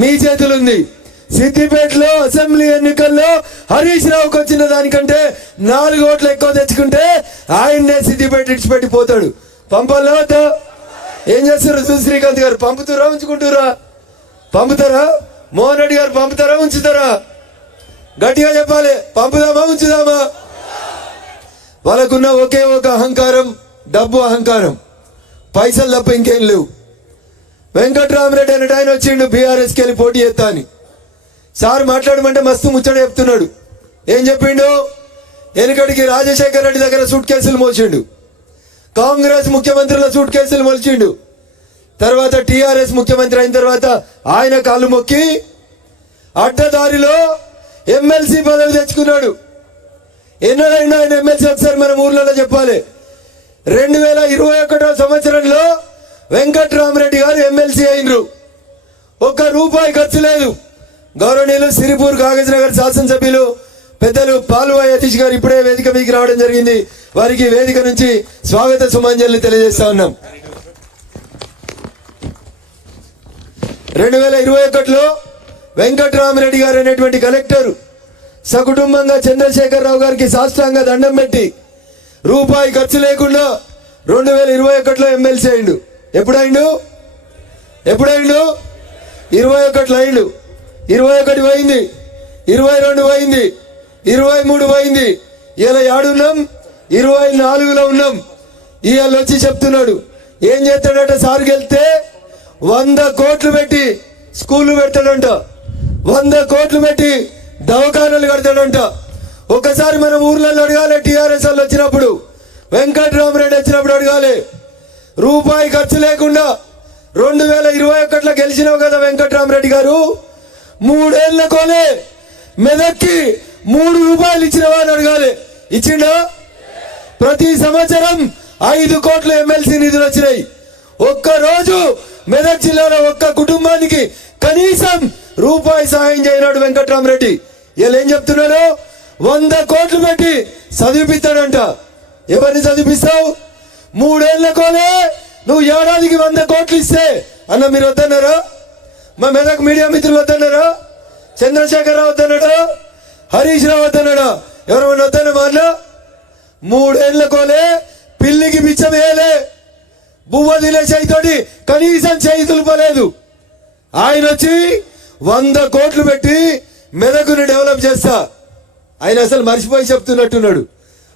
మీ చేతులు ఉంది. సిద్దిపేటలో అసెంబ్లీ ఎన్నికల్లో హరీష్ రావుకి వచ్చిన దానికంటే 4 ఓట్లు ఎక్కువ తెచ్చుకుంటే ఆయన్నే సిద్దిపేట ఇడిచిపెట్టి పోతాడు. పంపాలా వద్దా? ఏం చేస్తారు శ్రీకాంత్ గారు? పంపుతారా ఉంచుకుంటారా? పంపుతారా? మోహన్ రెడ్డి గారు పంపుతారా ఉంచుతారా? గట్టిగా చెప్పాలి. పంపుదామా ఉంచుదామా? వాళ్ళకున్న ఒకే ఒక అహంకారం, డబ్బు అహంకారం, పైసలు తప్ప ఇంకేం లేవు. వెంకట్రామరెడ్డి అన్నట్టు ఆయన వచ్చిండు బీఆర్ఎస్కి వెళ్ళి పోటీ చేస్తా అని. సార్ మాట్లాడమంటే మస్తు ముచ్చట చెప్తున్నాడు. ఏం చెప్పిండు? వెనుకటికి రాజశేఖర్ రెడ్డి దగ్గర సూట్ కేసులు మోసిండు, కాంగ్రెస్ ముఖ్యమంత్రుల సూట్ కేసులు మోల్చిండు. తర్వాత టీఆర్ఎస్ ముఖ్యమంత్రి అయిన తర్వాత ఆయన కాళ్ళు మొక్కి అడ్డదారిలో ఎమ్మెల్సీ పదవి తెచ్చుకున్నాడు. ఎన్నడైనా ఆయన ఎమ్మెల్సీ ఒకసారి మన ఊర్లలో చెప్పాలి. 2021 సంవత్సరంలో వెంకట్రామరెడ్డి గారు ఎమ్మెల్సీ అయినరు. ₹1 ఖర్చు లేదు. గౌరవనీయులు సిరిపూర్ కాగజ్ నగర్ శాసనసభ్యులు పెద్దలు పాల్వాయి యతీష్ గారు ఇప్పుడే వేదిక మీదకి రావడం జరిగింది. వారికి వేదిక నుంచి స్వాగత సుమాంజలి తెలియజేస్తా ఉన్నాం. 2021లో వెంకట్రామరెడ్డి గారు అనేటువంటి కలెక్టర్ సకుటుంబంగా చంద్రశేఖరరావు గారికి సాష్టాంగ దండం పెట్టి ₹1 ఖర్చు లేకుండా 2021లో ఎమ్మెల్సీ అయిండు. ఎప్పుడైండు? 21లో అయిండు. 21 పోయింది, 22 పోయింది, 23 పోయింది. ఇలా ఏడున్నాం? 24లో ఉన్నాం. ఇవాళ వచ్చి చెప్తున్నాడు ఏం చేస్తాడట? సార్కి వెళ్తే 100 కోట్లు పెట్టి స్కూళ్ళు పెడతాడంట, 100 కోట్లు పెట్టి దవాఖానాలు కడతాడంట. ఒకసారి మన ఊర్లలో అడగాలి. టీఆర్ఎస్ వాళ్ళు వచ్చినప్పుడు, వెంకట్రామరెడ్డి వచ్చినప్పుడు అడగాలి. ₹1 ఖర్చు లేకుండా 2021లో గెలిచినావు కదా వెంకట్రామరెడ్డి గారు, 3 ఏళ్లకోనే మెదక్కి ₹3 ఇచ్చినవా అని అడగాలి. ఇచ్చిండా? ప్రతి సంవత్సరం 5 కోట్ల ఎమ్మెల్సీ నిధులు వచ్చినాయి. ఒక్కరోజు మెదక్ జిల్లాలో ఒక్క కుటుంబానికి కనీసం ₹1 సహాయం చేయనాడు వెంకట్రామరెడ్డి. వీళ్ళు ఏం చెప్తున్నారు? 100 కోట్లు పెట్టి చదివిపిస్తాడంట. ఎవరిని చదివిపిస్తావు? 3 ఏళ్లకోనే నువ్వు ఏడాదికి 100 కోట్లు ఇస్తే అన్న మీరు వద్దన్నారా? మా మెదక్ మీడియా మిత్రులు వద్దన్నారా? చంద్రశేఖరరావు వద్దన్నాడా? హరీష్ రావు వద్దన్నాడా? ఎవరైనా వద్దన్న వాళ్ళ? 3 ఏళ్లకోనే పిల్లికి బిచ్చం వేయలే, బువ్వ తినే చేయితోటి కనీసం చేయి తులపలేదు. ఆయన వచ్చి 100 కోట్లు పెట్టి మెదకుని డెవలప్ చేస్తా. ఆయన అసలు మర్చిపోయి చెప్తున్నట్టున్నాడు.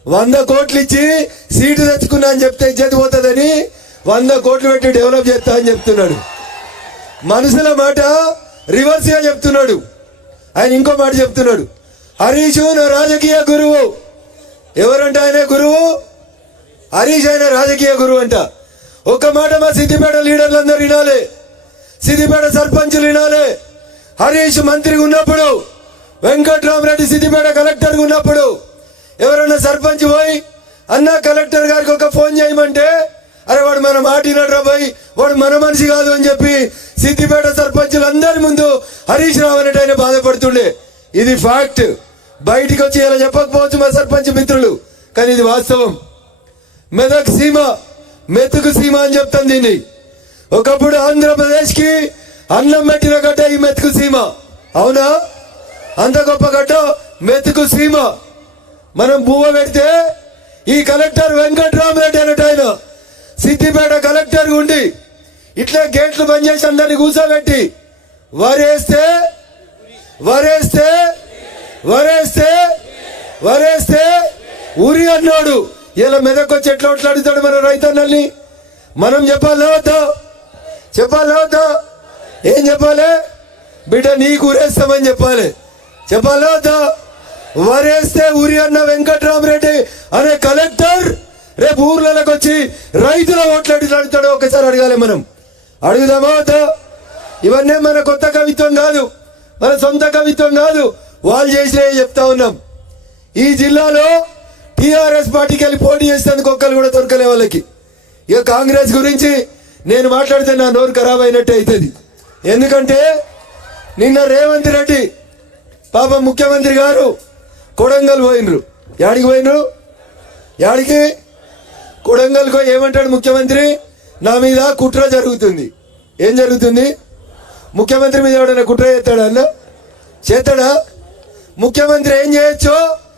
100 కోట్లు ఇచ్చి సీటు తెచ్చుకున్నా అని చెప్తే ఇజ్జతి పోతుందని 100 కోట్లు పెట్టి డెవలప్ చేస్తా అని చెప్తున్నాడు. మనుషుల మాట రివర్స్ గా చెప్తున్నాడు. ఆయన ఇంకో మాట చెప్తున్నాడు. హరీష్ నా రాజకీయ గురువు. ఎవరంట ఆయన గురువు? హరీష్ ఆయన రాజకీయ గురువు అంట. ఒక మాట మా సిద్దిపేట లీడర్లందరూ వినాలి, సిద్దిపేట సర్పంచులు వినాలి. హరీష్ మంత్రిగా ఉన్నప్పుడు, వెంకట్రామరెడ్డి సిద్దిపేట కలెక్టర్గా ఉన్నప్పుడు ఎవరన్నా సర్పంచ్ పోయి అన్న కలెక్టర్ గారికి ఒక ఫోన్ చేయమంటే, అరే వాడు మన మాట వినడ్రా పోయి, వాడు మన మనిషి కాదు అని చెప్పి సిద్దిపేట సర్పంచులు అందరి ముందు హరీష్ రావు అనేట ఆయన బాధపడుతుండే. ఇది ఫ్యాక్ట్. బయటికి వచ్చి ఇలా చెప్పకపోవచ్చు మా సర్పంచ్ మిత్రులు, కానీ ఇది వాస్తవం. మెదక్ సీమ, మెతుకు సీమ అని చెప్తాను దీన్ని. ఒకప్పుడు ఆంధ్రప్రదేశ్ కి అన్నం పెట్టిన గడ్డ ఈ మెతుకు సీమ. అవునా? అంత గొప్ప గడ్డ మెతుకు సీమ. మనం బువ్వ పెడితే ఈ కలెక్టర్ వెంకట్రామరెడ్డి అన్నట్టు ఆయన సిద్దిపేట కలెక్టర్ ఉండి ఇట్లా గేట్లు బంద్ చేసి అందరినీ కూర్చోబెట్టి వరేస్తే వరేస్తే వరేస్తే వరేస్తే ఉరి అన్నాడు. ఇలా మెదక్ వచ్చి ఎట్లా అడుగుతాడు మన రైతన్నల్ని? మనం చెప్పాలా వద్దా? చెప్పాలా వద్దా? ఏం చెప్పాలి? బిడ్డ నీకు ఉరేస్తామని చెప్పాలి. చెప్పాలా వద్దా? వరేస్తే ఉరి అన్న వెంకట్రామరెడ్డి అనే కలెక్టర్ రేపు ఊర్లలోకి వచ్చి రైతుల ఓట్లు అడుగుతాడో ఒకసారి అడగాలి. మనం అడుగుదామా వద్దా? ఇవన్నీ మన కొత్త కవిత్వం కాదు, మన సొంత కవిత్వం కాదు, వాళ్ళు చేసినవి చెప్తా ఉన్నాం. ఈ జిల్లాలో టీఆర్ఎస్ పార్టీకి వెళ్ళి పోటీ చేసేందుకు ఒక్కరు కూడా దొరకలే వాళ్ళకి. ఇక కాంగ్రెస్ గురించి నేను మాట్లాడితే నా నోరు ఖరాబ్ అయినట్టు అవుతుంది. ఎందుకంటే నిన్న రేవంత్ రెడ్డి పాపం ముఖ్యమంత్రి గారు కొడంగల్ పోయినరు. యాడికి పోయినరు? యాడికి? కొడంగల్కు. ఏమంటాడు ముఖ్యమంత్రి? నా మీద కుట్ర జరుగుతుంది. ఏం జరుగుతుంది? ముఖ్యమంత్రి మీద ఎవడైనా కుట్ర చేస్తాడా అన్న? చేస్తాడా? ముఖ్యమంత్రి ఏం చేయొచ్చు?